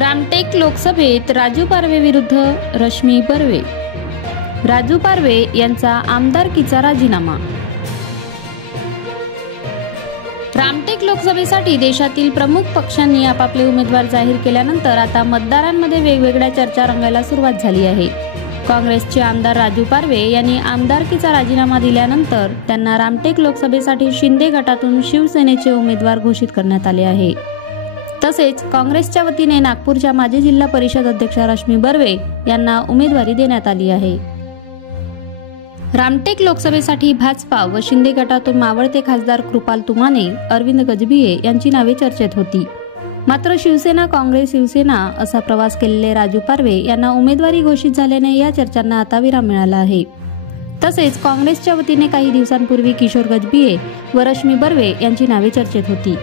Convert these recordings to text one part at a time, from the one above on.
रामटेक लोकसभेत राजू पारवे विरुद्ध रश्मी बर्वे। राजू पारवे यांचा आमदारकीचा राजीनामा। रामटेक लोकसभेसाठी देशातील प्रमुख पक्षांनी आपापले उमेदवार जाहीर केल्यानंतर आता मतदारांमध्ये वेगवेगळ्या चर्चा रंगायला सुरुवात झाली आहे। काँग्रेसचे आमदार राजू पारवे यांनी आमदारकीचा राजीनामा दिल्यानंतर त्यांना रामटेक लोकसभेसाठी शिंदे गटातून शिवसेनेचे उमेदवार घोषित करण्यात आले आहे। तसेच काँग्रेसच्या वतीने नागपूरच्या माजी जिल्हा परिषद अध्यक्षा रश्मी बर्वे यांना उमेदवारी देण्यात आली आहे। रामटेक लोकसभेसाठी भाजपा व शिंदे गटातून मावळते खासदार कृपाल तुमाने, अरविंद गजभिये यांची नावे चर्चेत होती। मात्र शिवसेना काँग्रेस शिवसेना असा प्रवास केलेले राजू पारवे यांना उमेदवारी घोषित झाल्याने या चर्चांना आता विराम मिळाला आहे। तसेच काँग्रेसच्या वतीने काही दिवसांपूर्वी किशोर गजभिये व रश्मी बर्वे यांची नावे चर्चेत होती।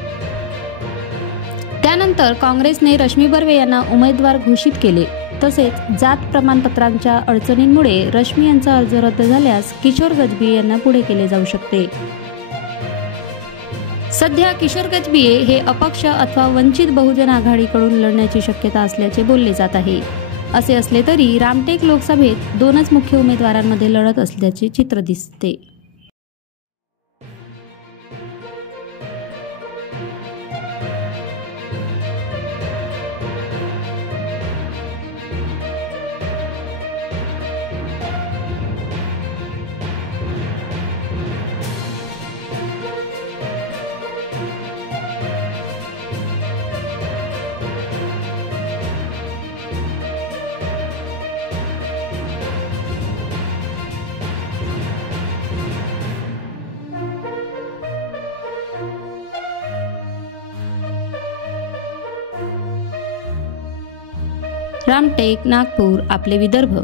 त्यानंतर काँग्रेसने रश्मी बर्वे यांना उमेदवार घोषित केले। तसेच जात प्रमाणपत्रांच्या अडचणींमुळे रश्मी यांचा अर्ज रद्द झाल्यास किशोर गजभिये यांना पुढे केले जाऊ शकते। सध्या किशोर गजभिये हे अपक्ष अथवा वंचित बहुजन आघाडीकडून लढण्याची शक्यता असल्याचे बोलले जात आहे। असे असले तरी रामटेक लोकसभेत दोनच मुख्य उमेदवारांमध्ये लढत असल्याचे चित्र दिसते। रामटेक, नागपूर, आपले विदर्भ।